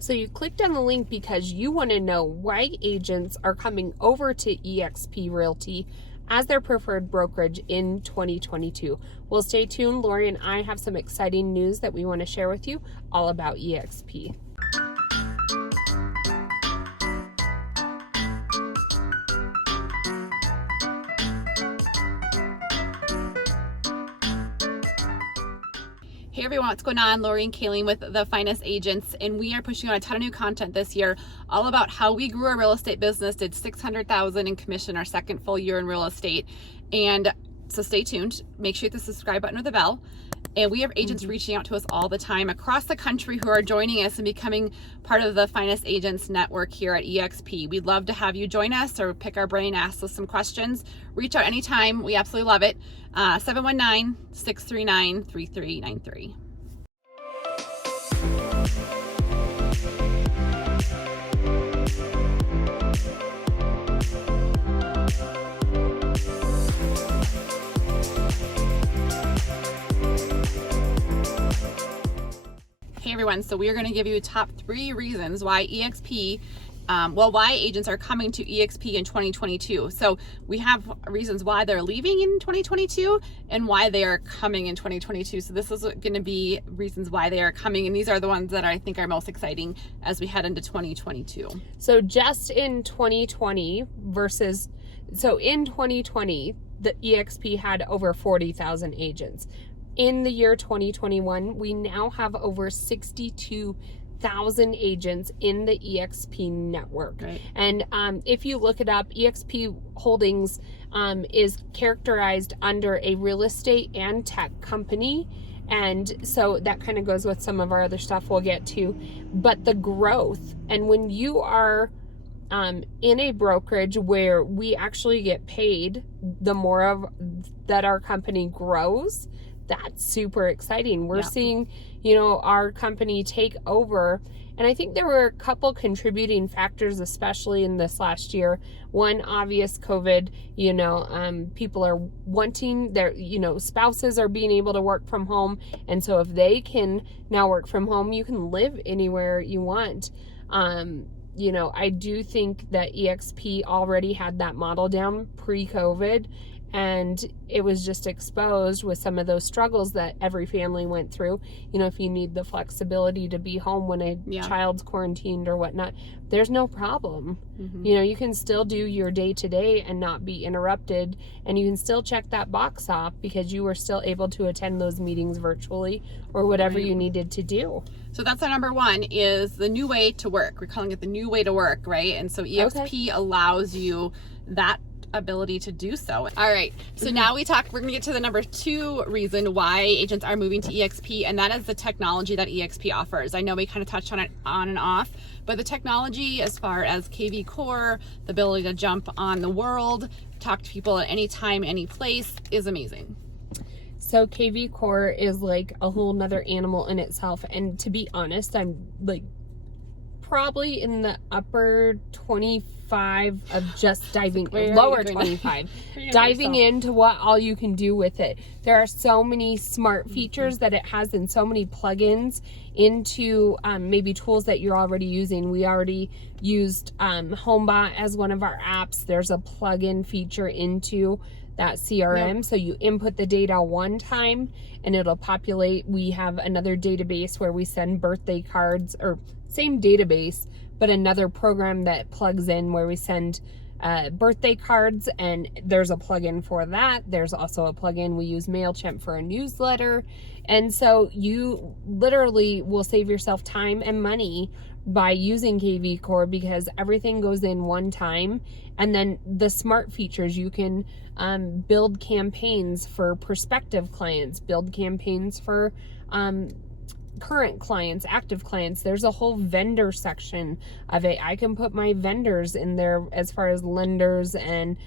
So you clicked on the link because you want to know why agents are coming over to eXp Realty as their preferred brokerage in 2022. Well, stay tuned. Lori and I have some exciting news that we want to share with you all about eXp. Hey everyone, what's going on? Lori and Kayleen with The Finest Agents, and we are pushing out a ton of new content this year all about how we grew our real estate business, did $600,000 in commission our second full year in real estate. And so stay tuned, make sure you hit the subscribe button or the bell. And we have agents reaching out to us all the time across the country who are joining us and becoming part of the Finest Agents network here at eXp. We'd love to have you join us or pick our brain, ask us some questions. Reach out anytime. We absolutely love it. 719-639-3393. Hey everyone, so we are going to give you top 3 reasons why why agents are coming to eXp in 2022. So we have reasons why they're leaving in 2022 and why they are coming in 2022. So this is going to be reasons why they are coming, and these are the ones that I think are most exciting as we head into 2022. So just in 2020 in 2020, the eXp had over 40,000 agents. In the year 2021, we now have over 62,000 agents in the eXp network. Right. And if you look it up, eXp Holdings is characterized under a real estate and tech company. And so that kind of goes with some of our other stuff we'll get to. But the growth, and when you are in a brokerage where we actually get paid, the more of that our company grows, that's super exciting. We're seeing, our company take over. And I think there were a couple contributing factors, especially in this last year. One, obvious COVID, people are wanting their, spouses are being able to work from home. And so if they can now work from home, you can live anywhere you want. I do think that eXp already had that model down pre-COVID. And it was just exposed with some of those struggles that every family went through. If you need the flexibility to be home when a child's quarantined or whatnot, there's no problem. Mm-hmm. You can still do your day-to-day and not be interrupted. And you can still check that box off because you were still able to attend those meetings virtually or whatever you needed to do. So that's our number one, is the new way to work. We're calling it the new way to work, right? And so eXp allows you that ability to do so. All right, so now we're gonna get to the number 2 reason why agents are moving to eXp, and that is the technology that eXp offers. I know we kind of touched on it on and off, but the technology as far as KV Core, the ability to jump on the world, talk to people at any time, any place, is amazing. So KV Core is like a whole nother animal in itself, and to be honest, I'm like probably in the upper 25 of just diving, lower 25, diving into what all you can do with it. There are so many smart features that it has, and so many plugins into maybe tools that you're already using. We already used HomeBot as one of our apps. There's a plugin feature into that CRM. So you input the data one time and it'll populate. We have another database where we send birthday cards, or same database, but another program that plugs in where we send birthday cards, and there's a plugin for that. There's also a plugin, we use MailChimp for a newsletter. And so you literally will save yourself time and money by using KV Core because everything goes in one time. And then the smart features, you can build campaigns for prospective clients, build campaigns for current clients, active clients. There's a whole vendor section of it. I can put my vendors in there as far as lenders and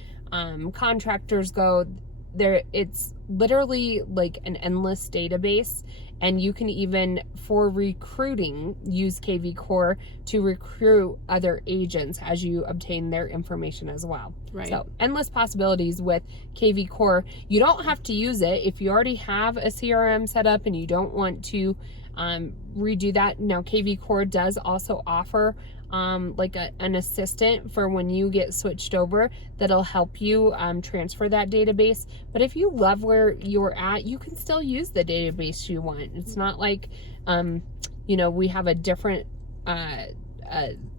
contractors go. There, it's literally like an endless database, and you can even, for recruiting, use KV Core to recruit other agents as you obtain their information as well. Right. So endless possibilities with KV Core. You don't have to use it if you already have a CRM set up and you don't want to redo that. Now, KV Core does also offer like an assistant for when you get switched over that'll help you transfer that database. But if you love where you're at, you can still use the database you want. It's not like, you know, we have a different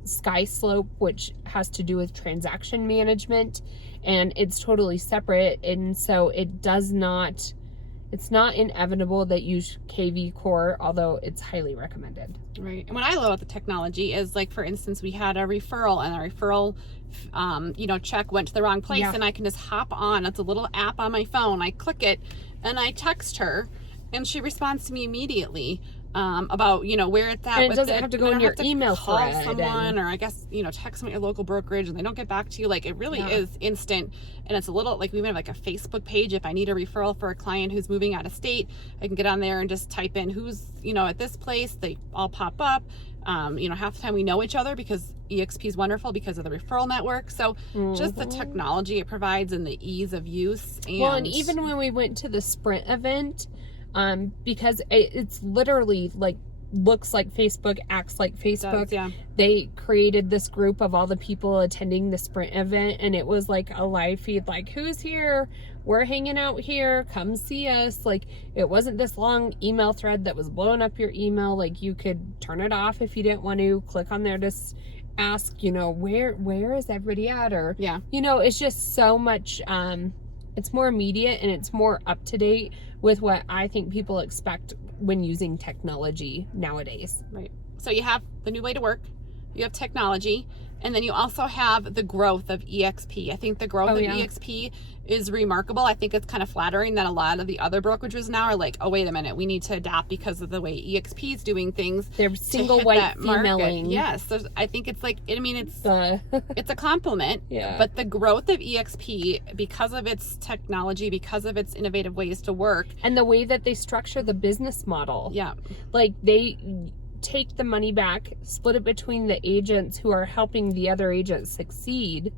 Sky Slope, which has to do with transaction management, and it's totally separate. And so it does not, it's not inevitable that you use KV Core, although it's highly recommended. Right. And what I love about the technology is, like, for instance, we had a referral, and a referral you know, check went to the wrong place, and I can just hop on. It's a little app on my phone. I click it and I text her, and she responds to me immediately about, you know, where it's at. And it doesn't have to go in your email call thread someone, or I guess, you know, text them at your local brokerage and they don't get back to you. Like, it really is instant. And it's a little, like, we even have like a Facebook page. If I need a referral for a client who's moving out of state, I can get on there and just type in who's, you know, at this place. They all pop up. You know, half the time we know each other because eXp is wonderful because of the referral network. So just the technology it provides and the ease of use. And even when we went to the Sprint event, because it's literally like looks like Facebook, acts like Facebook. They created this group of all the people attending the Sprint event, and it was like a live feed, like, who's here? We're hanging out here. Come see us. Like, it wasn't this long email thread that was blowing up your email. Like, you could turn it off if you didn't want to. Click on there to ask, you know, where is everybody at? Or, you know, it's just so much, it's more immediate and it's more up to date with what I think people expect when using technology nowadays. Right. So you have the new way to work, you have technology, and then you also have the growth of eXp. I think the growth of eXp is remarkable. I think it's kind of flattering that a lot of the other brokerages now are like, oh, wait a minute, we need to adapt because of the way eXp is doing things. They're single white femaling. Yes. I think it's like, I mean, it's it's a compliment, but the growth of eXp, because of its technology, because of its innovative ways to work. And the way that they structure the business model. Like, they take the money back, split it between the agents who are helping the other agents succeed.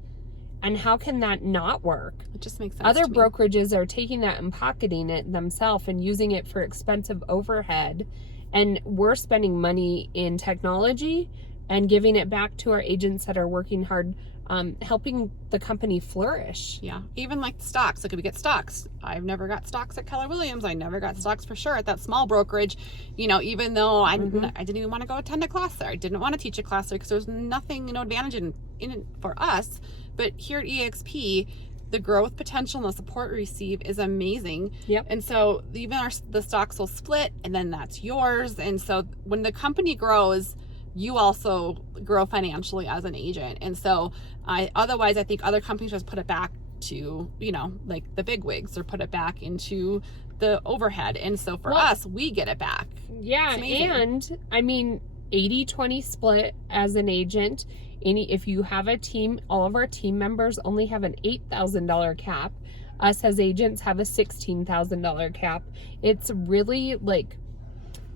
And how can that not work? It just makes sense. Other brokerages are taking that and pocketing it themselves and using it for expensive overhead. And we're spending money in technology and giving it back to our agents that are working hard, helping the company flourish. Even like the stocks. Like, if we get stocks, I've never got stocks at Keller Williams. I never got stocks for sure at that small brokerage. You know, even though I didn't even want to go attend a class there. I didn't want to teach a class there because there's nothing, you know, advantage in it for us. But here at eXp, the growth potential and the support we receive is amazing. And so even the stocks will split, and then that's yours. And so when the company grows, you also grow financially as an agent. And so otherwise, I think other companies just put it back to, you know, like the big wigs, or put it back into the overhead. And so for us, we get it back. And I mean, 80-20 split as an agent. If you have a team, all of our team members only have an $8,000 cap. Us as agents have a $16,000 cap. It's really like,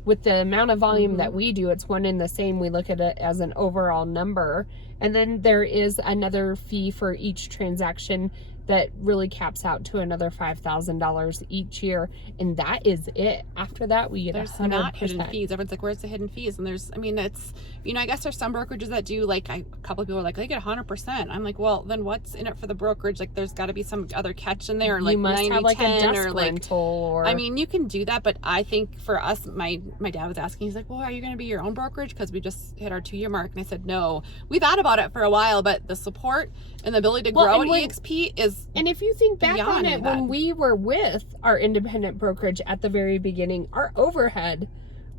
with the amount of volume that we do, it's one and the same. We look at it as an overall number. And then there is another fee for each transaction that really caps out to another $5,000 each year. And that is it. After that, we get 100%. There's not hidden fees. Everyone's like, where's the hidden fees? And there's, I mean, it's, you know, I guess there's some brokerages that do, like, a couple of people are like, they get 100%. I'm like, well, then what's in it for the brokerage? Like, there's got to be some other catch in there, like 90-10, or like rental, or, I mean, you can do that, but I think for us, my dad was asking, he's like, well, are you going to be your own brokerage? Because we just hit our 2-year mark. And I said, no. We thought about it for a while, but the support and the ability to grow at eXp is, and if you think back on it, when we were with our independent brokerage at the very beginning, our overhead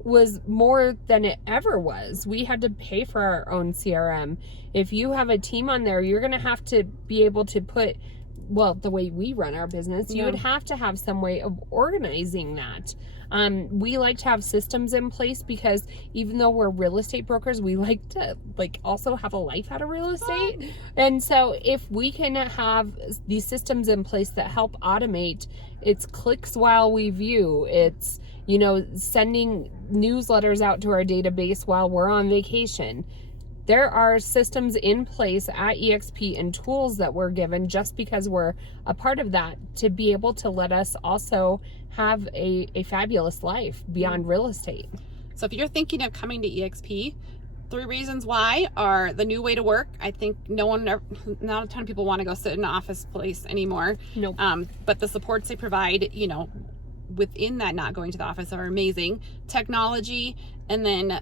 was more than it ever was. We had to pay for our own CRM. If you have a team on there, you're going to have to be able to put, well, the way we run our business, you would have to have some way of organizing that. We like to have systems in place because even though we're real estate brokers, we like to also have a life out of real estate. And so if we can have these systems in place that help automate, it's clicks while we view, it's, you know, sending newsletters out to our database while we're on vacation. There are systems in place at eXp and tools that we're given just because we're a part of that to be able to let us also have a fabulous life beyond real estate. So if you're thinking of coming to eXp, 3 reasons why are the new way to work. I think not a ton of people want to go sit in an office place anymore. Nope. But the supports they provide, you know, within that not going to the office are amazing. Technology, and then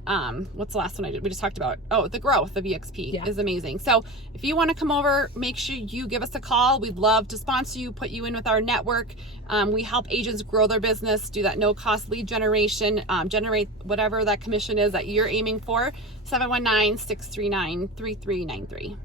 what's the last one we just talked about? Oh, the growth of eXp is amazing. So if you want to come over, make sure you give us a call. We'd love to sponsor you, put you in with our network. We help agents grow their business, do that no cost lead generation, generate whatever that commission is that you're aiming for. 719-639-3393.